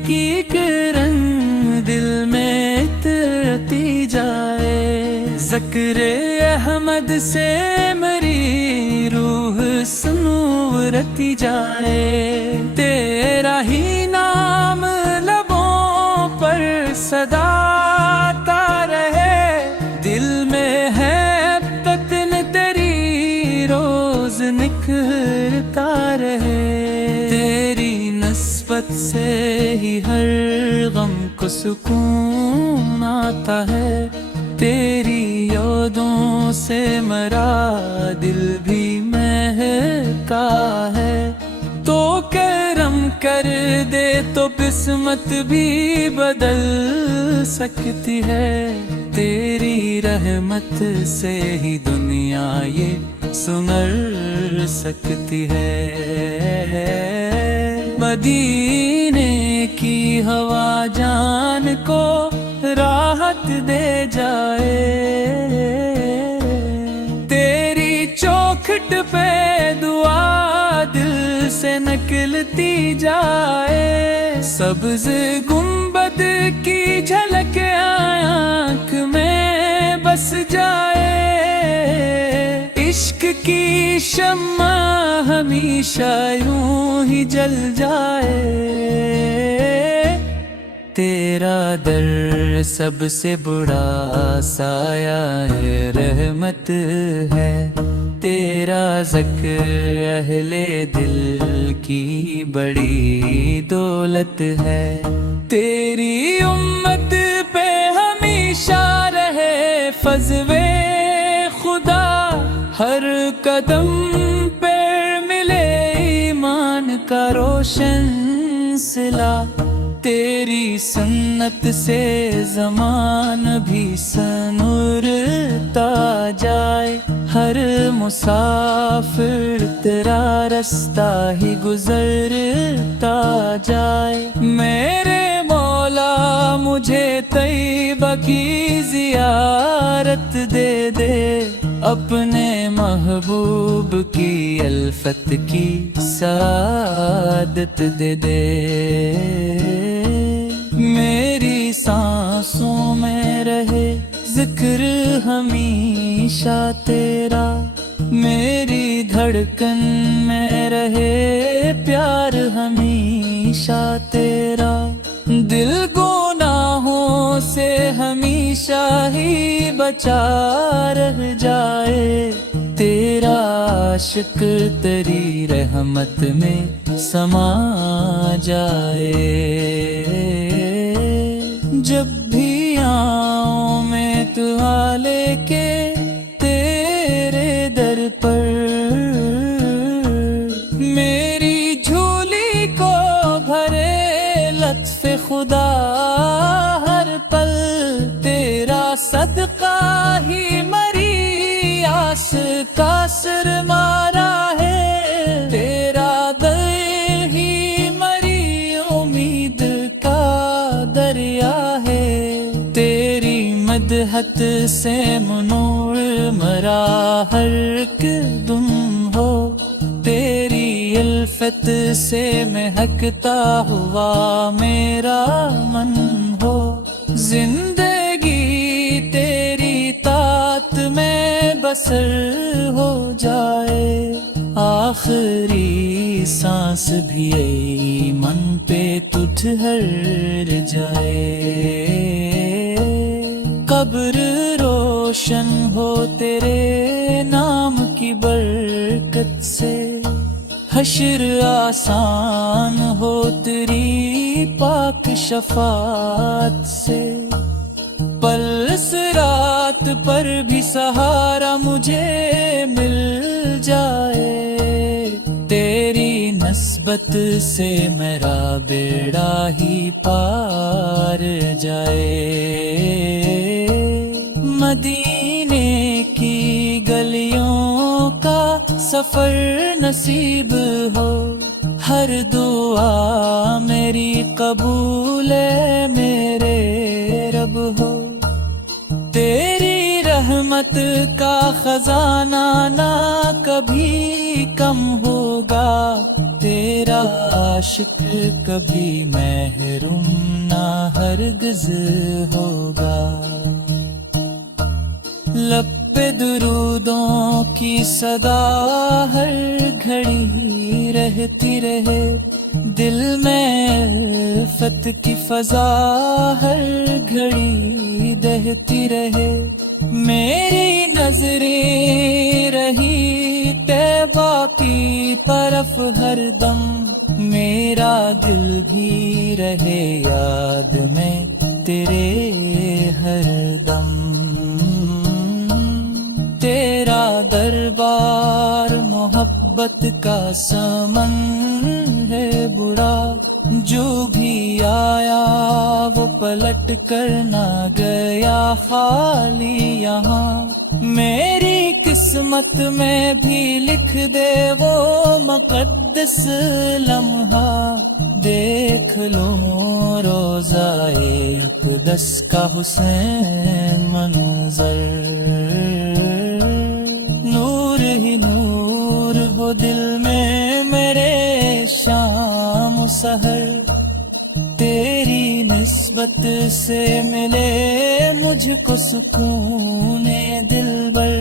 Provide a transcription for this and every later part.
की किरण दिल में इतरती जाए, ज़िक्र अहमद से मेरी रूह सुनूरती जाए। तेरा ही नाम लबों पर सदाता रहे, दिल में है अब तक न तेरी रोज निखरता रहे। तेरी नस्बत से ही हर गम को सुकून आता है, तेरी यादों से मरा दिल भी महका है। तो करम कर दे तो किस्मत भी बदल सकती है, तेरी रहमत से ही दुनिया ये सुनर सकती है। मदीने की हवा जान को राहत दे जाए, तेरी चौखट पे दुआ दिल से निकलती जाए। सब्ज गुंबद की झलक आँख में बस जाए, इश्क की शम्मा हमेशा यूं ही जल जाए। तेरा दर सबसे बुरा साया है, रहमत है तेरा ज़िक्र अहले दिल की बड़ी दौलत है। तेरी उम्मत पे हमेशा रहे फज़्ल खुदा, हर कदम पे मिले ईमान का रोशन सिला। तेरी सुन्नत से ज़मान भी सनुरता जाए, हर मुसाफिर तेरा रास्ता ही गुजरता जाए। मेरे मौला मुझे तैयबा की ज़ियारत दे दे, अपने महबूब की अल्फत की सादत दे दे। मेरी सांसों में रहे ज़िक्र हमेशा तेरा, मेरी धड़कन में रहे प्यार हमेशा तेरा। दिल गुनाहों से हमेशा ही बचा रह जाए, तेरा आशिक तेरी रहमत में समा जाए। जब भी आऊं मैं दुआ लेके तेरे दर पर, मेरी झोली को भरे लत्फ़े खुदा हर पल। तेरा सदका ही मरी आस का सिर मारा है, तेरा दर ही मरी उम्मीद का दरिया है। तेरी मदहत से मनूर मरा हर कदम हो, तेरी अल्फत से महकता हुआ मेरा मन हो। जिंदगी तेरी तात में बसर हो जाए, आखिरी सांस भी मन पे तू ठहर जाए। कब्र रोशन हो तेरे नाम की बरकत से, हश्र आसान हो तेरी पाक शफात से। पल सिरात पर भी सहारा मुझे मिल जाए, तेरी नस्ब نسبت سے میرا بیڑا ہی پار جائے. مدینے کی گلیوں کا سفر نصیب ہو, ہر دعا میری قبول میرے رب ہو. تیری رحمت کا خزانہ نہ کبھی کم ہوگا, تیرا عاشق کبھی محروم نہ ہرگز ہوگا. لب پہ درودوں کی صدا ہر گھڑی رہتی رہے, دل میں الفت کی فضا ہر گھڑی دہتی رہے. میری نظریں رہی طیبہ کی طرف ہر دم, میرا دل بھی رہے یاد میں تیرے ہر دم. تیرا دربار محبت کا سمن ہے برا, جو بھی آیا وہ پلٹ کر نہ گیا خالی یہاں. میری قسمت میں بھی لکھ دے وہ مقدس لمحہ, دیکھ لو روضائے اقدس کا حسین منظر. نور ہی نور ہو دل میں میرے شام و سحر, تیری نسبت سے ملے مجھ کو سکون دلبر.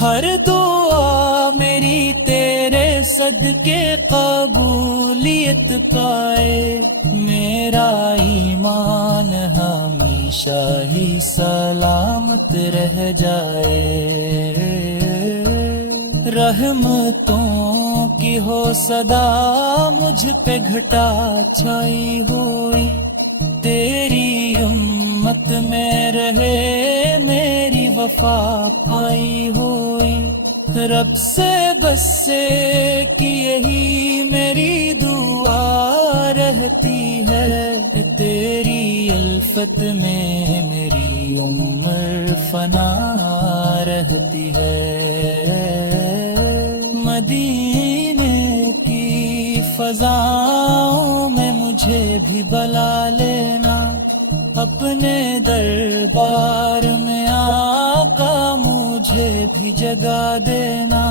ہر دعا میری تیرے صدقے قبولیت پائے, میرا ایمان ہمیشہ ہی سلامت رہ جائے. رحمتوں کی ہو صدا مجھ پہ گھٹا چھائی ہوئی, تیری امت میں رہے میری وفا پائی ہوئی. رب سے بس سے کہ یہی میری دعا رہتی ہے, تیری الفت میں میری عمر فنا رہتی ہے. مدینے کی فضاؤں میں مجھے بھی بلا لینا, اپنے دربار میں آقا مجھے بھی جگہ دینا.